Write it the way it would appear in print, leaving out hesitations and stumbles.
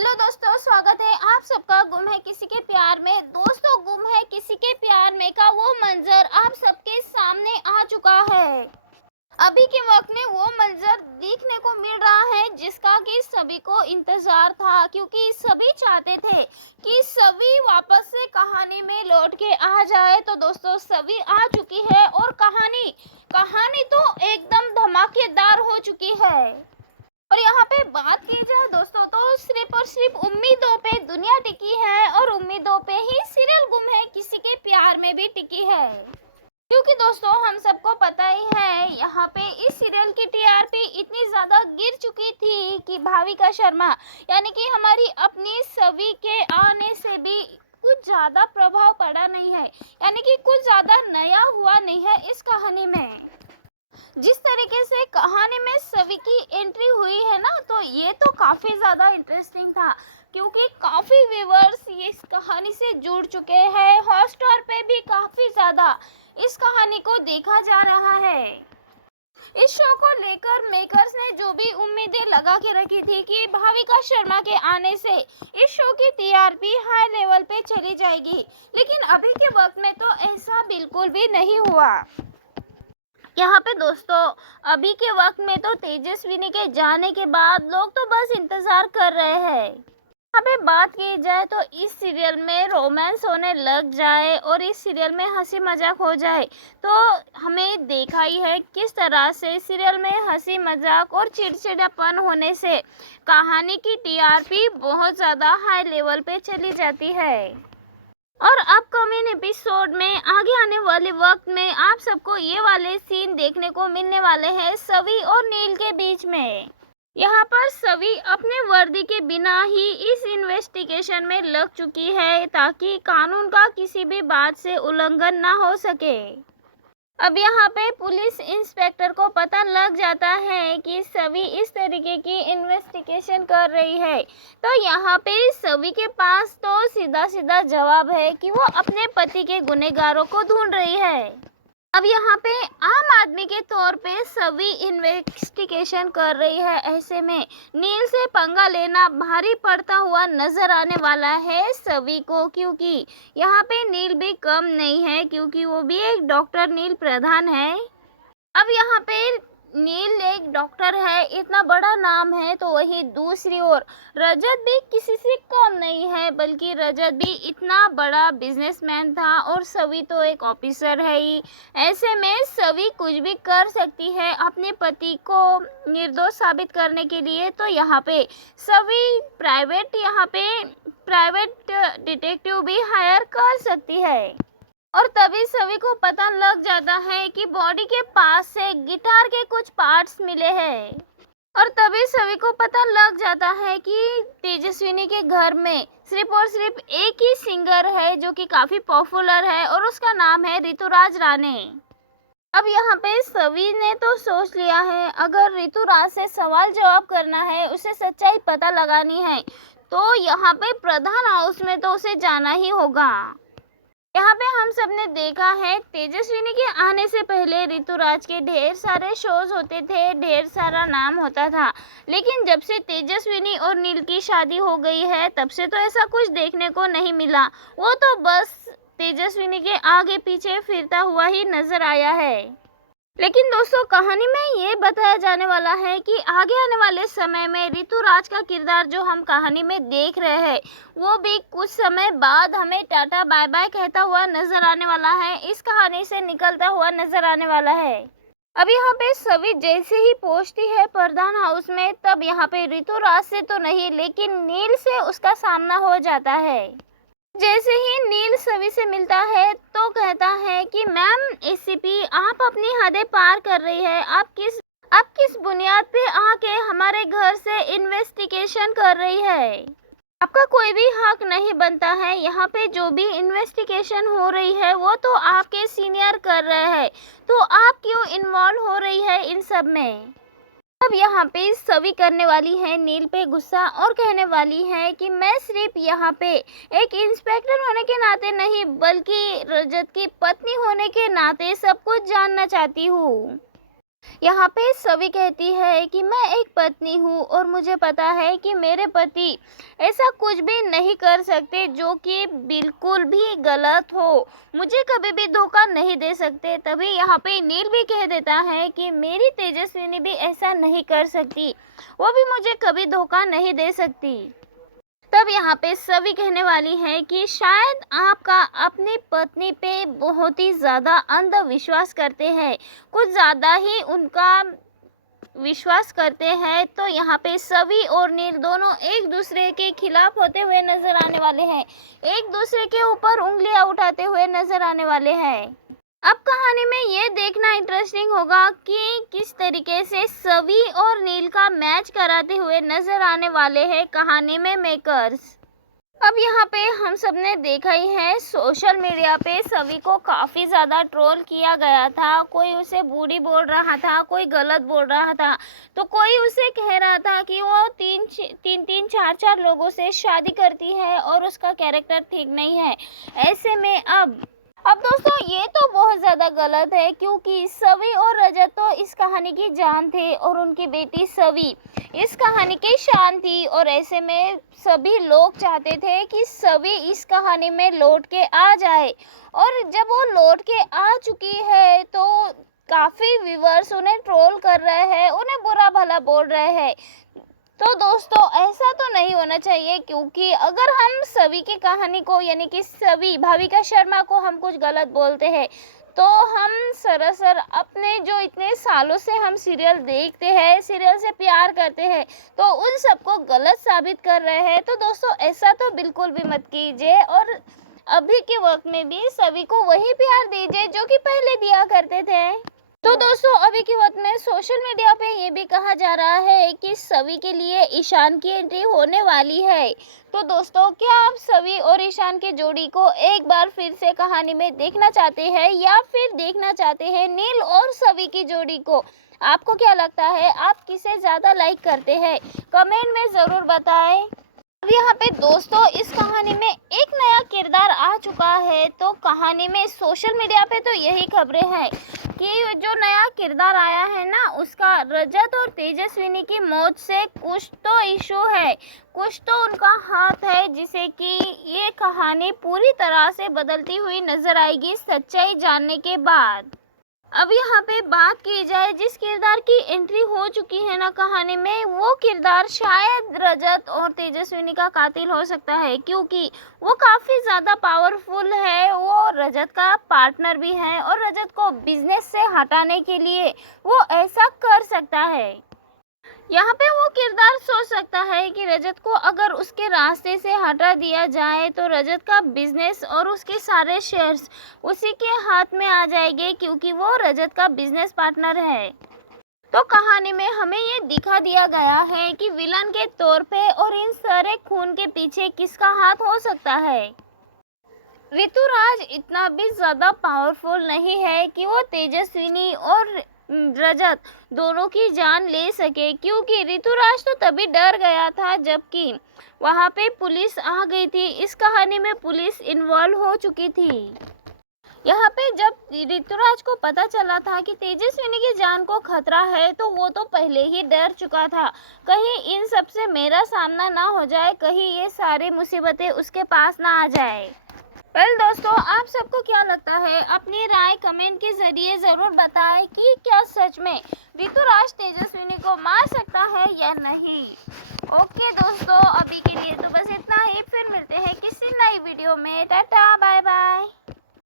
Hello दोस्तों, स्वागत है आप सबका गुम है किसी के प्यार में। दोस्तों, गुम है किसी के प्यार में का वो मंजर आप सबके सामने आ चुका है। अभी के वक्त में वो मंजर देखने को मिल रहा है जिसका कि सभी को इंतजार था, क्योंकि सभी चाहते थे कि सभी वापस से कहानी में लौट के आ जाए। तो दोस्तों, सभी आ चुकी है और कहानी तो एकदम धमाकेदार हो चुकी है। और यहाँ पे बात की जाए दोस्तों, तो सिर्फ और सिर्फ उम्मीदों पे दुनिया टिकी है और उम्मीदों पे ही सीरियल गुम है किसी के प्यार में भी टिकी है। क्योंकि दोस्तों, हम सबको पता ही है यहाँ पे इस सीरियल की टीआरपी इतनी ज़्यादा गिर चुकी थी कि भाविका शर्मा यानी कि हमारी अपनी सभी के आने से भी कुछ ज़्यादा प्रभाव पड़ा नहीं है, यानी कि कुछ ज़्यादा नया हुआ नहीं है इस कहानी में। जिस तरीके से कहानी में सभी की एंट्री हुई है ना, तो ये तो काफ़ी ज़्यादा इंटरेस्टिंग था, क्योंकि काफ़ी व्यूअर्स इस कहानी से जुड़ चुके हैं। हॉटस्टार पे भी काफ़ी ज़्यादा इस कहानी को देखा जा रहा है। इस शो को लेकर मेकर्स ने जो भी उम्मीदें लगा के रखी थी कि भाविका शर्मा के आने से इस शो की टीआरपी हाई लेवल पे चली जाएगी, लेकिन अभी के वक्त में तो ऐसा बिल्कुल भी नहीं हुआ। यहाँ पे दोस्तों, अभी के वक्त में तो तेजस्विनी के जाने के बाद लोग तो बस इंतज़ार कर रहे हैं। यहाँ पे बात की जाए तो इस सीरियल में रोमांस होने लग जाए और इस सीरियल में हंसी मजाक हो जाए, तो हमें देखा ही है किस तरह से सीरियल में हंसी मजाक और चिड़चिड़ापन होने से कहानी की टीआरपी बहुत ज़्यादा हाई लेवल पे चली जाती है। और अपकमिंग एपिसोड में आगे आने वाले वक्त में आप सबको ये वाले सीन देखने को मिलने वाले हैं सवी और नील के बीच में। यहाँ पर सवी अपने वर्दी के बिना ही इस इन्वेस्टिगेशन में लग चुकी है ताकि कानून का किसी भी बात से उल्लंघन ना हो सके। अब यहाँ पे पुलिस इंस्पेक्टर को पता लग जाता है कि सभी इस तरीके की इन्वेस्टिगेशन कर रही है, तो यहाँ पे सभी के पास तो सीधा सीधा जवाब है कि वो अपने पति के गुनहगारों को ढूंढ रही है। अब यहाँ पे आम आदमी के तौर पे सभी इन्वेस्टिगेशन कर रही है, ऐसे में नील से पंगा लेना भारी पड़ता हुआ नजर आने वाला है सभी को, क्योंकि यहाँ पे नील भी कम नहीं है, क्योंकि वो भी एक डॉक्टर नील प्रधान है। अब यहाँ पे नील एक डॉक्टर है, इतना बड़ा नाम है, तो वही दूसरी ओर रजत भी किसी से कम नहीं है, बल्कि रजत भी इतना बड़ा बिजनेसमैन था और सभी तो एक ऑफिसर है ही। ऐसे में सभी कुछ भी कर सकती है अपने पति को निर्दोष साबित करने के लिए। तो यहाँ पे सभी प्राइवेट डिटेक्टिव भी हायर कर सकती है। और तभी सभी को पता लग जाता है कि बॉडी के पास से गिटार के कुछ पार्ट्स मिले हैं। और तभी सभी को पता लग जाता है कि तेजस्विनी के घर में सिर्फ और सिर्फ एक ही सिंगर है जो कि काफ़ी पॉपुलर है और उसका नाम है ऋतुराज राणे। अब यहाँ पे सभी ने तो सोच लिया है, अगर ऋतुराज से सवाल जवाब करना है, उसे सच्चाई पता लगानी है, तो यहाँ पे प्रधान हाउस में तो उसे जाना ही होगा। यहाँ पे हम सब ने देखा है तेजस्विनी के आने से पहले ऋतुराज के ढेर सारे शोज होते थे, ढेर सारा नाम होता था, लेकिन जब से तेजस्विनी और नील की शादी हो गई है तब से तो ऐसा कुछ देखने को नहीं मिला। वो तो बस तेजस्विनी के आगे पीछे फिरता हुआ ही नजर आया है। लेकिन दोस्तों, कहानी में ये बताया जाने वाला है कि आगे आने वाले समय में ऋतुराज का किरदार जो हम कहानी में देख रहे हैं, वो भी कुछ समय बाद हमें टाटा बाय बाय कहता हुआ नजर आने वाला है, इस कहानी से निकलता हुआ नजर आने वाला है। अब यहाँ पे सभी जैसे ही पहुंचती है प्रधान हाउस में, तब यहाँ पे ऋतुराज से तो नहीं लेकिन नील से उसका सामना हो जाता है। जैसे ही नील सभी से मिलता है तो कहता है कि मैम एसीपी, आप अपनी हदें पार कर रही है। आप किस बुनियाद पे आके हमारे घर से इन्वेस्टिगेशन कर रही है? आपका कोई भी हक नहीं बनता है। यहाँ पे जो भी इन्वेस्टिगेशन हो रही है वो तो आपके सीनियर कर रहे हैं, तो आप क्यों इन्वॉल्व हो रही है इन सब में? अब यहाँ पे सभी करने वाली है नील पे गुस्सा और कहने वाली है कि मैं सिर्फ यहाँ पे एक इंस्पेक्टर होने के नाते नहीं, बल्कि रजत की पत्नी होने के नाते सब कुछ जानना चाहती हूँ। यहाँ पे सवी कहती है कि मैं एक पत्नी हूँ और मुझे पता है कि मेरे पति ऐसा कुछ भी नहीं कर सकते जो कि बिल्कुल भी गलत हो, मुझे कभी भी धोखा नहीं दे सकते। तभी यहाँ पे नील भी कह देता है कि मेरी तेजस्विनी भी ऐसा नहीं कर सकती, वो भी मुझे कभी धोखा नहीं दे सकती। तब यहाँ पे सभी कहने वाली है कि शायद आपका अपनी पत्नी पे बहुत ही ज़्यादा अंधविश्वास करते हैं, कुछ ज़्यादा ही उनका विश्वास करते हैं। तो यहाँ पे सभी और नील दोनों एक दूसरे के खिलाफ होते हुए नजर आने वाले हैं, एक दूसरे के ऊपर उंगलियां उठाते हुए नजर आने वाले हैं। अब कहानी में ये देखना इंटरेस्टिंग होगा कि किस तरीके से सवी और नील का मैच कराते हुए नजर आने वाले हैं कहानी में मेकर्स। अब यहाँ पे हम सब ने देखा ही है, सोशल मीडिया पे सवी को काफ़ी ज़्यादा ट्रोल किया गया था। कोई उसे बूढ़ी बोल रहा था, कोई गलत बोल रहा था, तो कोई उसे कह रहा था कि वो तीन चार लोगों से शादी करती है और उसका कैरेक्टर ठीक नहीं है। ऐसे में अब दोस्तों ये तो बहुत ज़्यादा गलत है, क्योंकि सवी और रजत तो इस कहानी की जान थे और उनकी बेटी सवी इस कहानी की शान थी। और ऐसे में सभी लोग चाहते थे कि सवी इस कहानी में लौट के आ जाए, और जब वो लौट के आ चुकी है तो काफ़ी व्यूअर्स उन्हें ट्रोल कर रहे हैं, उन्हें बुरा भला बोल रहे हैं। तो दोस्तों ऐसा तो नहीं होना चाहिए, क्योंकि अगर हम सभी की कहानी को यानी कि सभी भाविका शर्मा को हम कुछ गलत बोलते हैं तो हम सरासर अपने जो इतने सालों से हम सीरियल देखते हैं, सीरियल से प्यार करते हैं, तो उन सबको गलत साबित कर रहे हैं। तो दोस्तों ऐसा तो बिल्कुल भी मत कीजिए, और अभी के वक्त में भी सभी को वही प्यार दीजिए जो कि पहले दिया करते थे। तो दोस्तों अभी के वक्त में सोशल मीडिया पे ये भी कहा जा रहा है कि सवी के लिए ईशान की एंट्री होने वाली है। तो दोस्तों क्या आप सवी और ईशान की जोड़ी को एक बार फिर से कहानी में देखना चाहते हैं, या फिर देखना चाहते हैं नील और सवी की जोड़ी को? आपको क्या लगता है, आप किसे ज़्यादा लाइक करते हैं? कमेंट में ज़रूर बताएं। अब यहाँ पे दोस्तों इस कहानी में एक नया किरदार आ चुका है। तो कहानी में सोशल मीडिया पे तो यही खबरें हैं कि जो नया किरदार आया है ना, उसका रजत और तेजस्विनी की मौत से कुछ तो इशू है, कुछ तो उनका हाथ है, जिसे कि ये कहानी पूरी तरह से बदलती हुई नजर आएगी सच्चाई जानने के बाद। अब यहाँ पे बात की जाए जिस किरदार की एंट्री हो चुकी है ना कहानी में, वो किरदार शायद रजत और तेजस्विनी का कातिल हो सकता है, क्योंकि वो काफ़ी ज़्यादा पावरफुल है, वो रजत का पार्टनर भी है और रजत को बिजनेस से हटाने के लिए वो ऐसा कर सकता है। यहाँ पे वो किरदार सोच सकता है कि रजत को अगर उसके रास्ते से हटा दिया जाए तो रजत का बिजनेस और उसके सारे शेयर्स उसी के हाथ में आ जाएंगे, क्योंकि वो रजत का बिजनेस पार्टनर है। तो कहानी में हमें ये दिखा दिया गया है कि विलन के तौर पे और इन सारे खून के पीछे किसका हाथ हो सकता है। ऋतुराज इतना भी ज़्यादा पावरफुल नहीं है कि वो तेजस्विनी और रजत दोनों की जान ले सके, क्योंकि ऋतुराज तो तभी डर गया था जबकि वहाँ पे पुलिस आ गई थी। इस कहानी में पुलिस इन्वॉल्व हो चुकी थी। यहाँ पे जब ऋतुराज को पता चला था कि तेजस्विनी की जान को खतरा है तो वो तो पहले ही डर चुका था, कहीं इन सब से मेरा सामना ना हो जाए, कहीं ये सारी मुसीबतें उसके पास ना आ जाए। वेल दोस्तों आप सबको क्या लगता है, अपनी राय कमेंट के जरिए ज़रूर बताएं कि क्या सच में ऋतुराज तेजस्विनी को मार सकता है या नहीं। ओके दोस्तों अभी के लिए तो बस इतना ही, फिर मिलते हैं किसी नई वीडियो में। Tata bye bye.